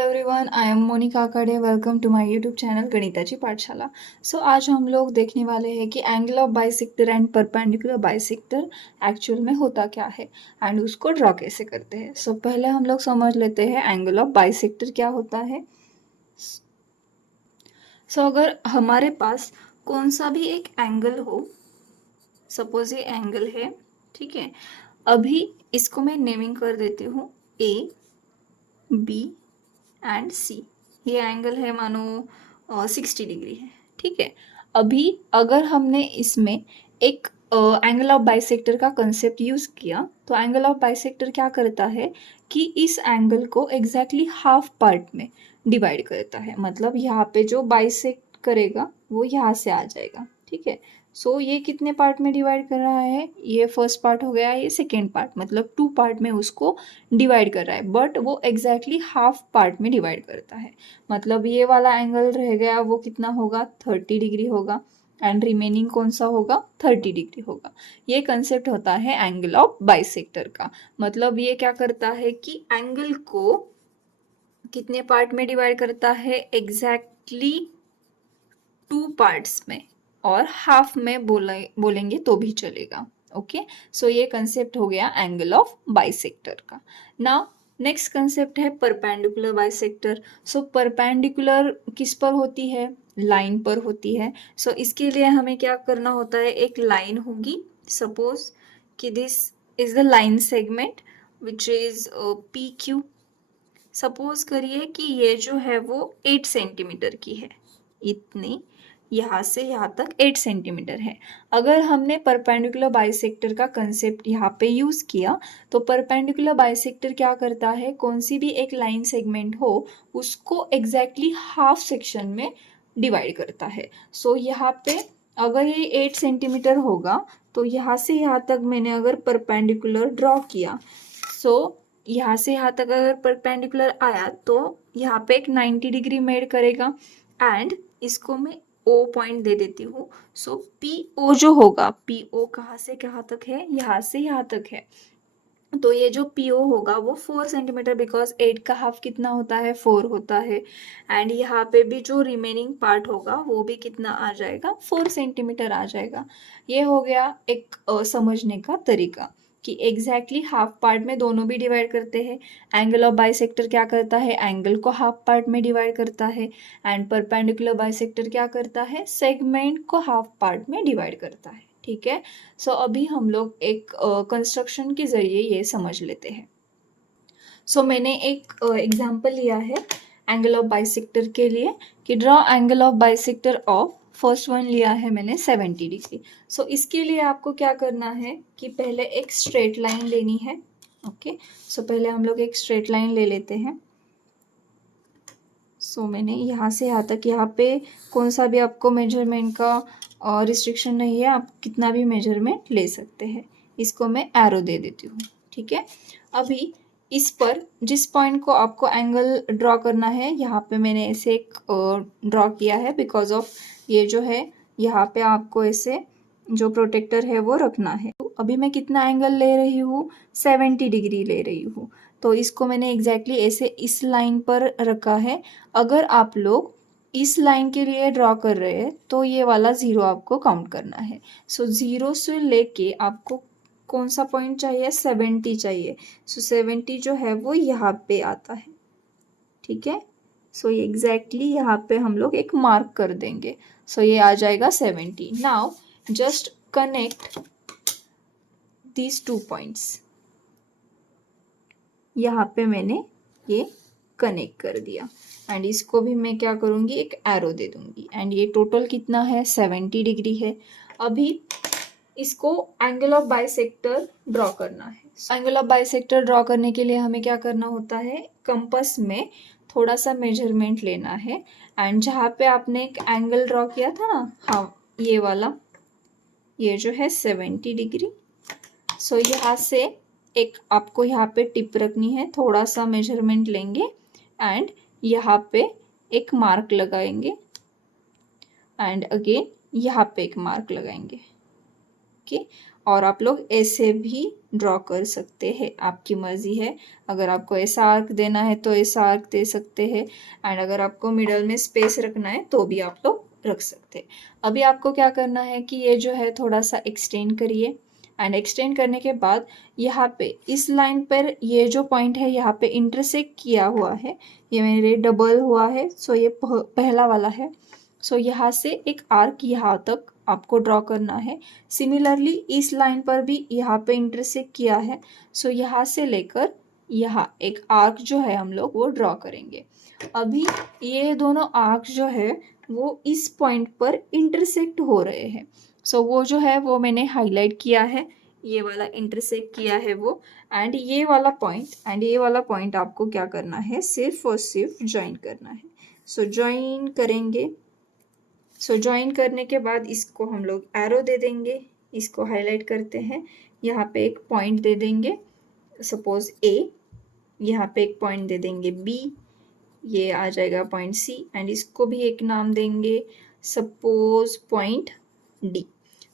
Hello everyone, I am Monika Akade. Welcome to my YouTube channel Ganitachi Pathshala. आज हम लोग देखने वाले हैं कि angle of bisector and perpendicular bisector actual में होता क्या है एंड उसको ड्रॉ कैसे करते हैं। पहले हम लोग समझ लेते हैं एंगल ऑफ बाइसेक्टर क्या होता है। अगर हमारे पास कौन सा भी एक एंगल हो, सपोज ये एंगल है, ठीक है। अभी इसको मैं नेमिंग कर देती हूँ ए, बी एंड सी। ये एंगल है मानो 60 डिग्री है, ठीक है। अभी अगर हमने इसमें एक एंगल ऑफ बाइसेक्टर का कंसेप्ट यूज किया तो एंगल ऑफ बाइसेक्टर क्या करता है कि इस एंगल को एग्जैक्टली हाफ पार्ट में डिवाइड करता है। मतलब यहाँ पे जो बाइसेक्ट करेगा वो यहाँ से आ जाएगा, ठीक है। ये कितने पार्ट में डिवाइड कर रहा है, ये फर्स्ट पार्ट हो गया, ये सेकेंड पार्ट, मतलब 2 पार्ट में उसको डिवाइड कर रहा है, बट वो एग्जैक्टली हाफ पार्ट में डिवाइड करता है। मतलब ये वाला एंगल रह गया वो कितना होगा, 30 डिग्री होगा एंड रिमेनिंग कौन सा होगा, 30 डिग्री होगा। ये कंसेप्ट होता है एंगल ऑफ बाइसेक्टर का। मतलब ये क्या करता है कि एंगल को कितने पार्ट में डिवाइड करता है, एग्जैक्टली 2 पार्ट्स में, और हाफ में बोलेंगे तो भी चलेगा। ओके, ये कंसेप्ट हो गया एंगल ऑफ बाइसेक्टर का। नाउ नेक्स्ट कंसेप्ट है परपेंडिकुलर बाइसेक्टर। परपेंडिकुलर किस पर होती है, लाइन पर होती है। इसके लिए हमें क्या करना होता है, एक लाइन होगी, सपोज कि this is the line segment which is P Q. Suppose करिए कि ये जो है वो 8 सेंटीमीटर की है, इतनी यहाँ से यहाँ तक 8 सेंटीमीटर है। अगर हमने परपेंडिकुलर बाइसेक्टर का कंसेप्ट यहाँ पे यूज किया तो परपेंडिकुलर बाइसेक्टर क्या करता है, कौन सी भी एक लाइन सेगमेंट हो उसको एग्जैक्टली हाफ सेक्शन में डिवाइड करता है। यहाँ पे अगर ये 8 सेंटीमीटर होगा तो यहाँ से यहाँ तक मैंने अगर परपेंडिकुलर ड्रॉ किया, यहाँ से यहाँ तक अगर परपेंडिकुलर आया तो यहाँ पे एक 90 डिग्री मेड करेगा एंड इसको मैं ओ पॉइंट दे देती हूँ। पी ओ जो होगा, पी ओ कहाँ से कहाँ तक है, यहाँ से यहाँ तक है, तो ये जो पी ओ होगा वो 4 सेंटीमीटर, बिकॉज 8 का हाफ कितना होता है, 4 होता है। एंड यहाँ पे भी जो रिमेनिंग पार्ट होगा वो भी कितना आ जाएगा, 4 सेंटीमीटर आ जाएगा। ये हो गया एक समझने का तरीका कि एग्जैक्टली हाफ पार्ट में दोनों भी डिवाइड करते हैं। एंगल ऑफ बाइसेक्टर क्या करता है, एंगल को हाफ पार्ट में डिवाइड करता है एंड परपेंडिकुलर बाइसेक्टर क्या करता है, सेगमेंट को हाफ पार्ट में डिवाइड करता है, ठीक है। अभी हम लोग एक कंस्ट्रक्शन के जरिए ये समझ लेते हैं। मैंने एक एग्जांपल लिया है एंगल ऑफ बाइसेक्टर के लिए कि draw angle of bisector of, first one लिया है मैंने 70 डिग्री। इसके लिए आपको क्या करना है कि पहले एक स्ट्रेट लाइन लेनी है। ओके, पहले हम लोग एक स्ट्रेट लाइन ले लेते हैं। मैंने यहाँ से यहाँ तक, यहाँ पे कौन सा भी आपको मेजरमेंट का रिस्ट्रिक्शन नहीं है, आप कितना भी मेजरमेंट ले सकते हैं। इसको मैं एरो दे देती हूँ, ठीक है। अभी इस पर जिस पॉइंट को आपको एंगल ड्रॉ करना है, यहाँ पे मैंने ऐसे एक ड्रॉ किया है बिकॉज ऑफ ये जो है यहाँ पे आपको ऐसे जो प्रोटेक्टर है वो रखना है। तो अभी मैं कितना एंगल ले रही हूँ, 70 डिग्री ले रही हूँ। तो इसको मैंने एग्जैक्टली ऐसे इस लाइन पर रखा है। अगर आप लोग इस लाइन के लिए ड्रॉ कर रहे हैं तो ये वाला 0 आपको काउंट करना है। 0 से लेके आपको कौन सा पॉइंट चाहिए, 70 चाहिए। 70 जो है वो यहाँ पे आता है, ठीक है। ये एग्जैक्टली यहाँ पे हम लोग एक मार्क कर देंगे। ये आ जाएगा 70। Now just connect these 2 points. यहाँ पे मैंने ये कनेक्ट कर दिया एंड इसको भी मैं क्या करूँगी, एक एरो दे दूँगी एंड ये टोटल कितना है, 70 डिग्री है। अभी इसको एंगल ऑफ बाइसेक्टर ड्रॉ करना है। एंगल ऑफ बाइसेक्टर ड्रॉ करने के लिए हमें क्या करना होता है, कंपास में थोड़ा सा मेजरमेंट लेना है एंड जहाँ पे आपने एक एंगल ड्रॉ किया था ना, हाँ ये वाला, ये जो है 70 डिग्री। यहाँ से एक आपको यहाँ पे टिप रखनी है, थोड़ा सा मेजरमेंट लेंगे एंड यहाँ पे एक मार्क लगाएंगे एंड अगेन यहाँ पे एक मार्क लगाएंगे, ओके। और आप लोग ऐसे भी ड्रॉ कर सकते हैं, आपकी मर्जी है। अगर आपको ऐसा आर्क देना है तो ऐसा आर्क दे सकते हैं, एंड अगर आपको मिडल में स्पेस रखना है तो भी आप लोग रख सकते हैं। अभी आपको क्या करना है कि ये जो है थोड़ा सा एक्सटेंड करिए, एंड एक्सटेंड करने के बाद यहाँ पे इस लाइन पर ये जो पॉइंट है यहाँ पे इंटरसेक्ट किया हुआ है, ये मेरे डबल हुआ है, सो ये पहला वाला है। सो यहाँ से एक आर्क यहाँ तक आपको ड्रॉ करना है। सिमिलरली इस लाइन पर भी यहाँ पे इंटरसेक्ट किया है, सो यहाँ से लेकर यहाँ एक आर्क जो है हम लोग वो ड्रॉ करेंगे। अभी ये दोनों आर्क जो है वो इस पॉइंट पर इंटरसेक्ट हो रहे हैं, सो वो जो है वो मैंने हाईलाइट किया है, ये वाला इंटरसेक्ट किया है वो, एंड ये वाला पॉइंट आपको क्या करना है, सिर्फ और सिर्फ ज्वाइन करना है। सो ज्वाइन करेंगे। सो ज्वाइन करने के बाद इसको हम लोग एरो दे देंगे, इसको हाईलाइट करते हैं, यहाँ पे एक पॉइंट दे देंगे, सपोज ए, यहाँ पे एक पॉइंट दे देंगे बी, ये आ जाएगा पॉइंट सी, एंड इसको भी एक नाम देंगे, सपोज पॉइंट डी।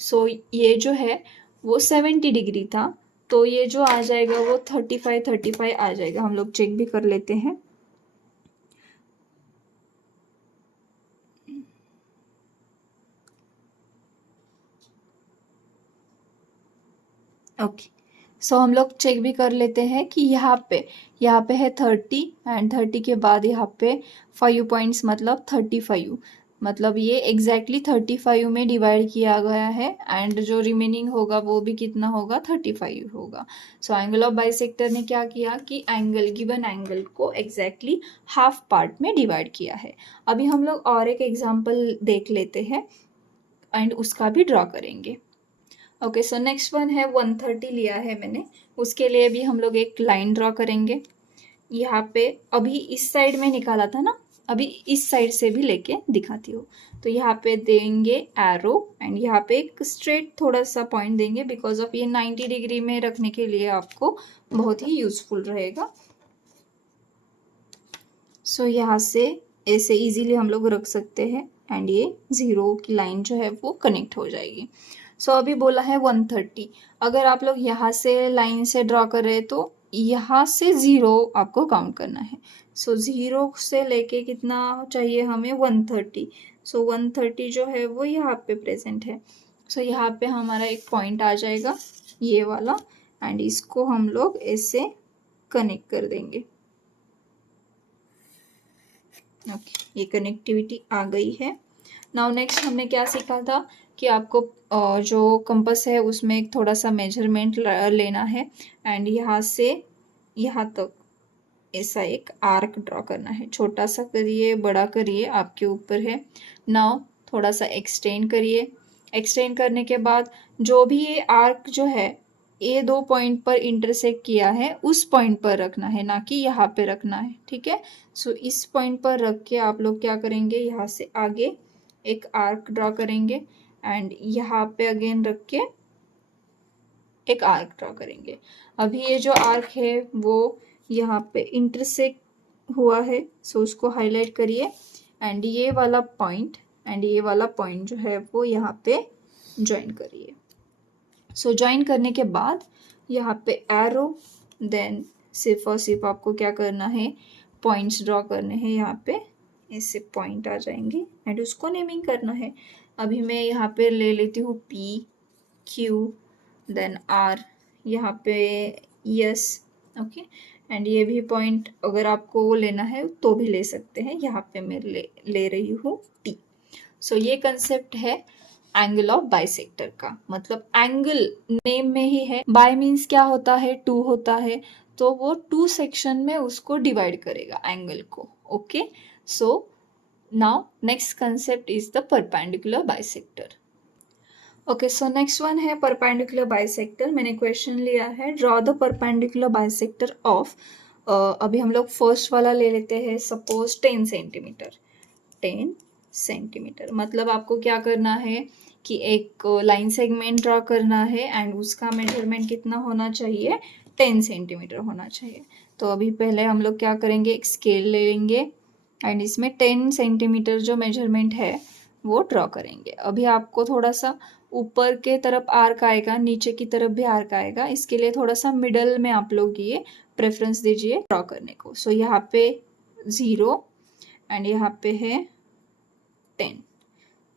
सो ये जो है वो 70 डिग्री था, तो ये जो आ जाएगा वो 35 आ जाएगा। हम लोग चेक भी कर लेते हैं। ओके, सो हम लोग चेक भी कर लेते हैं कि यहाँ पे है 30, एंड 30 के बाद यहाँ पे 5 पॉइंट्स मतलब 35, मतलब ये एग्जैक्टली 35 में डिवाइड किया गया है, एंड जो रिमेनिंग होगा वो भी कितना होगा, 35 होगा। सो एंगल ऑफ बाइसेक्टर ने क्या किया कि गिवन एंगल को एग्जैक्टली हाफ पार्ट में डिवाइड किया है। अभी हम लोग और एक एग्जाम्पल देख लेते हैं एंड उसका भी ड्रॉ करेंगे। ओके, सो नेक्स्ट वन है 130 लिया है मैंने, उसके लिए भी हम लोग एक लाइन ड्रॉ करेंगे। यहाँ पे अभी इस साइड में निकाला था ना, अभी इस साइड से भी लेके दिखाती हूँ। तो यहाँ पे देंगे एरो, एंड यहाँ पे एक स्ट्रेट थोड़ा सा पॉइंट देंगे, बिकॉज ऑफ ये 90 डिग्री में रखने के लिए आपको बहुत ही यूजफुल रहेगा। सो यहाँ से ऐसे इजीली हम लोग रख सकते हैं, एंड ये 0 की लाइन जो है वो कनेक्ट हो जाएगी। सो अभी बोला है 130, अगर आप लोग यहाँ से लाइन से ड्रॉ कर रहे हैं तो यहाँ से 0 आपको काउंट करना है। सो 0 से लेके कितना चाहिए हमें, 130। सो 130 जो है वो यहाँ पे प्रेजेंट है। सो यहाँ पे हमारा एक पॉइंट आ जाएगा ये वाला, एंड इसको हम लोग ऐसे कनेक्ट कर देंगे। ओके, ये कनेक्टिविटी आ गई है। नाउ नेक्स्ट हमने क्या सीखा था कि आपको जो कंपास है उसमें एक थोड़ा सा मेजरमेंट लेना है, एंड यहाँ से यहाँ तक ऐसा एक आर्क ड्रॉ करना है। छोटा सा करिए, बड़ा करिए, आपके ऊपर है। नाउ थोड़ा सा एक्सटेंड करिए। एक्सटेंड करने के बाद जो भी ये आर्क जो है ये 2 पॉइंट पर इंटरसेक्ट किया है उस पॉइंट पर रखना है, ना कि यहाँ पे रखना है, ठीक है। सो इस पॉइंट पर रख के आप लोग क्या करेंगे, यहाँ से आगे एक आर्क ड्रॉ करेंगे, एंड यहाँ पे अगेन रख के एक आर्क ड्रॉ करेंगे। अभी ये जो आर्क है वो यहाँ पे इंटरसेक्ट हुआ है, सो उसको हाईलाइट करिए, एंड ये वाला पॉइंट जो है वो यहाँ पे ज्वाइन करिए। सो ज्वाइन करने के बाद यहाँ पे एरो, देन सिर्फ और सिर्फ आपको क्या करना है, पॉइंट्स ड्रॉ करने हैं। यहाँ पे ऐसे पॉइंट आ जाएंगे, एंड उसको नेमिंग करना है। अभी मैं यहाँ पे ले लेती हूँ P, Q, देन R, यहाँ पे यस, ओके। एंड ये भी पॉइंट अगर आपको वो लेना है तो भी ले सकते हैं। यहाँ पे मैं ले रही हूँ T। सो ये कंसेप्ट है एंगल ऑफ बाइसेक्टर का, मतलब एंगल नेम में ही है। बाय मीन्स क्या होता है, 2 होता है, तो वो 2 सेक्शन में उसको डिवाइड करेगा एंगल को, okay. So now next concept is the perpendicular bisector. Okay, so next one है परपेंडिकुलर बाइसेक्टर। मैंने क्वेश्चन लिया है, draw the perpendicular bisector of, अभी हम लोग फर्स्ट वाला ले लेते हैं, सपोज 10 सेंटीमीटर। 10 सेंटीमीटर मतलब आपको क्या करना है कि एक लाइन सेगमेंट ड्रॉ करना है, एंड उसका मेजरमेंट कितना होना चाहिए, 10 सेंटीमीटर होना चाहिए। तो अभी पहले हम लोग क्या करेंगे, एक स्केल ले लेंगे, एंड इसमें 10 सेंटीमीटर जो मेजरमेंट है वो ड्रॉ करेंगे। अभी आपको थोड़ा सा ऊपर के तरफ आर्क आएगा, नीचे की तरफ भी आर्क आएगा। इसके लिए थोड़ा सा मिडल में आप लोग ये प्रेफरेंस दीजिए ड्रॉ करने को। सो यहाँ पे 0 एंड यहाँ पे है 10।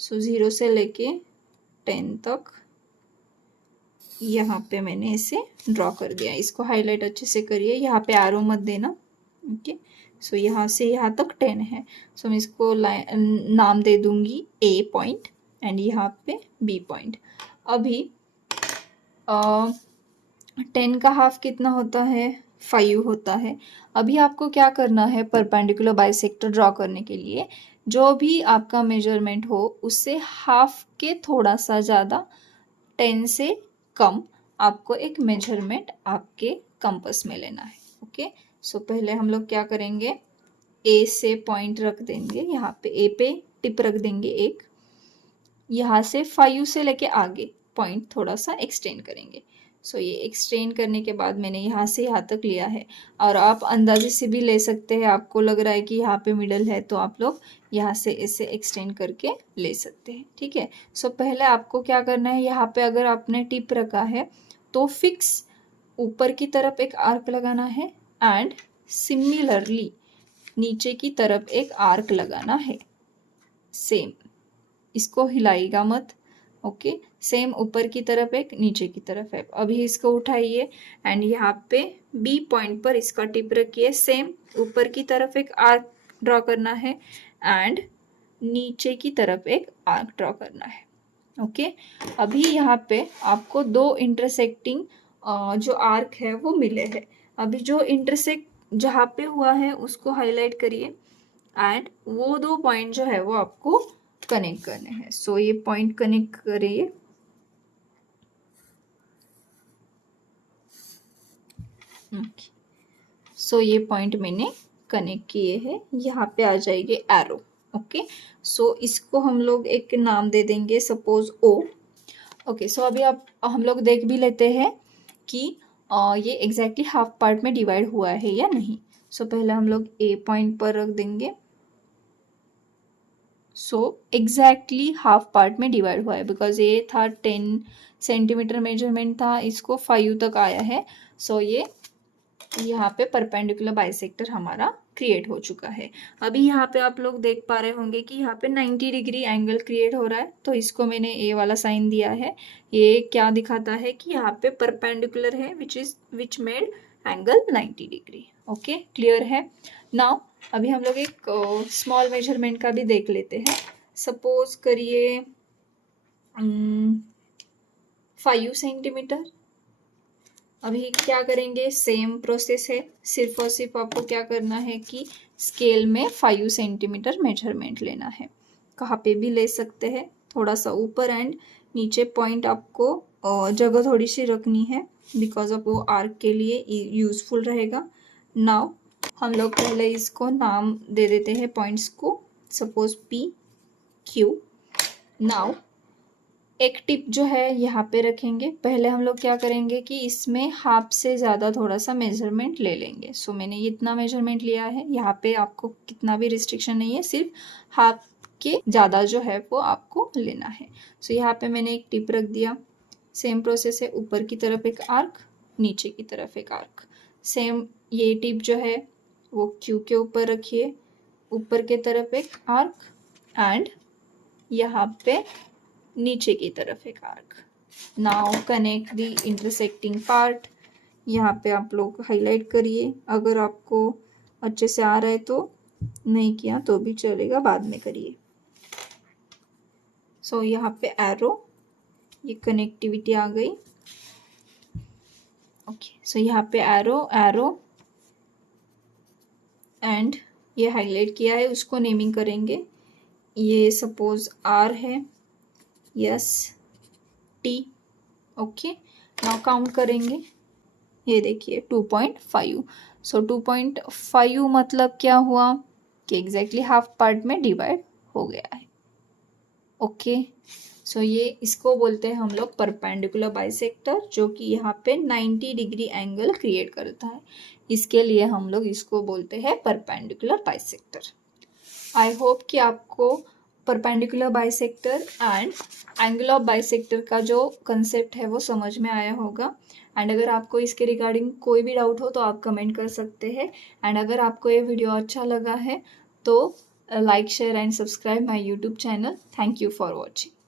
सो 0 से लेके 10 तक यहाँ पे मैंने इसे ड्रॉ कर दिया। इसको हाईलाइट अच्छे से करिए, यहाँ पे एरो मत देना। ओके, सो यहाँ से यहाँ तक 10 है। सो मैं इसको नाम दे दूंगी A पॉइंट एंड यहाँ पे B पॉइंट। अभी 10 का हाफ कितना होता है? 5 होता है। अभी आपको क्या करना है, परपेंडिकुलर बाइसेक्टर ड्रॉ करने के लिए जो भी आपका मेजरमेंट हो उससे हाफ के थोड़ा सा ज़्यादा 10 से कम आपको एक मेजरमेंट आपके कंपास में लेना है। ओके, सो पहले हम लोग क्या करेंगे, ए से पॉइंट रख देंगे, यहाँ पे ए पे टिप रख देंगे एक, यहाँ से 5 से लेके आगे पॉइंट थोड़ा सा एक्सटेंड करेंगे। सो ये एक्सटेंड करने के बाद मैंने यहाँ से यहाँ तक लिया है, और आप अंदाजे से भी ले सकते हैं। आपको लग रहा है कि यहाँ पे मिडल है तो आप लोग यहाँ से इसे एक्सटेंड करके ले सकते हैं। ठीक है, सो पहले आपको क्या करना है, यहाँ पे अगर आपने टिप रखा है तो फिक्स ऊपर की तरफ एक आर्क लगाना है एंड सिमिलरली नीचे की तरफ एक आर्क लगाना है। सेम, इसको हिलाएगा मत। ओके, सेम ऊपर की तरफ एक, नीचे की तरफ है। अभी इसको उठाइए एंड यहाँ पे बी पॉइंट पर इसका टिप रखिए। सेम ऊपर की तरफ एक आर्क ड्रॉ करना है एंड नीचे की तरफ एक आर्क ड्रॉ करना है। ओके, अभी यहाँ पे आपको दो इंटरसेक्टिंग जो आर्क है वो मिले हैं। अभी जो इंटरसेक्ट जहाँ पे हुआ है उसको हाईलाइट करिए एंड वो दो पॉइंट जो है वो आपको कनेक्ट करने हैं। सो ये पॉइंट कनेक्ट करिए। सो ये पॉइंट मैंने कनेक्ट किए हैं, यहाँ पे आ जाएंगे एरो। ओके, सो इसको हम लोग एक नाम दे देंगे, सपोज O। ओके, सो अभी आप हम लोग देख भी लेते हैं कि ये एग्जैक्टली हाफ पार्ट में डिवाइड हुआ है या नहीं। सो पहले हम लोग A पॉइंट पर रख देंगे। सो एग्जैक्टली हाफ पार्ट में डिवाइड हुआ है, बिकॉज ये था 10 सेंटीमीटर मेजरमेंट था, इसको 5 तक आया है। सो ये यहाँ पे परपेंडिकुलर बाइसेक्टर हमारा क्रिएट हो चुका है। अभी यहाँ पे आप लोग देख पा रहे होंगे कि यहाँ पे 90 डिग्री एंगल क्रिएट हो रहा है, तो इसको मैंने ए वाला साइन दिया है। ये क्या दिखाता है कि यहाँ पे परपेंडिकुलर है which made angle 90 degree. Okay, clear है। नाउ अभी हम लोग एक स्मॉल मेजरमेंट का भी देख लेते हैं। सपोज करिए 5 सेंटीमीटर। अभी क्या करेंगे, सेम प्रोसेस है, सिर्फ और सिर्फ आपको क्या करना है कि स्केल में 5 सेंटीमीटर मेजरमेंट लेना है। कहाँ पे भी ले सकते हैं, थोड़ा सा ऊपर एंड नीचे पॉइंट आपको जगह थोड़ी सी रखनी है, बिकॉज ऑफ वो आर्क के लिए यूजफुल रहेगा। नाउ हम लोग पहले इसको नाम दे देते हैं पॉइंट्स को, सपोज P Q। नाउ एक टिप जो है यहाँ पे रखेंगे। पहले हम लोग क्या करेंगे कि इसमें हाफ से ज़्यादा थोड़ा सा मेजरमेंट ले लेंगे। सो मैंने इतना मेजरमेंट लिया है, यहाँ पे आपको कितना भी रिस्ट्रिक्शन नहीं है, सिर्फ हाफ के ज़्यादा जो है वो आपको लेना है। सो यहाँ पे मैंने एक टिप रख दिया। सेम प्रोसेस है, ऊपर की तरफ एक आर्क, नीचे की तरफ एक आर्क। सेम ये टिप जो है वो Q के ऊपर रखिए, ऊपर के तरफ एक आर्क एंड यहाँ पे नीचे की तरफ एक arc. Now connect the intersecting part. यहाँ पे आप लोग हाईलाइट करिए, अगर आपको अच्छे से आ रहा है तो, नहीं किया तो भी चलेगा, बाद में करिए। सो यहाँ पे एरो, ये कनेक्टिविटी आ गई। ओके, सो यहाँ पे एरो एरो एंड ये हाईलाइट किया है, उसको नेमिंग करेंगे। ये सपोज R है, yes T। Okay, now count करेंगे, ये देखिए 2.5। सो 2.5 मतलब क्या हुआ कि एग्जैक्टली हाफ पार्ट में डिवाइड हो गया है। ओके, सो ये इसको बोलते हैं हम लोग परपेंडिकुलर बाइसेक्टर, जो कि यहाँ पे 90 डिग्री एंगल क्रिएट करता है। इसके लिए हम लोग इसको बोलते हैं परपेंडिकुलर बाइसेक्टर। आई होप कि आपको perpendicular bisector and angle of bisector का जो कंसेप्ट है वो समझ में आया होगा। एंड अगर आपको इसके रिगार्डिंग कोई भी डाउट हो तो आप कमेंट कर सकते हैं। एंड अगर आपको ये वीडियो अच्छा लगा है तो like share and subscribe my YouTube channel. Thank you for watching.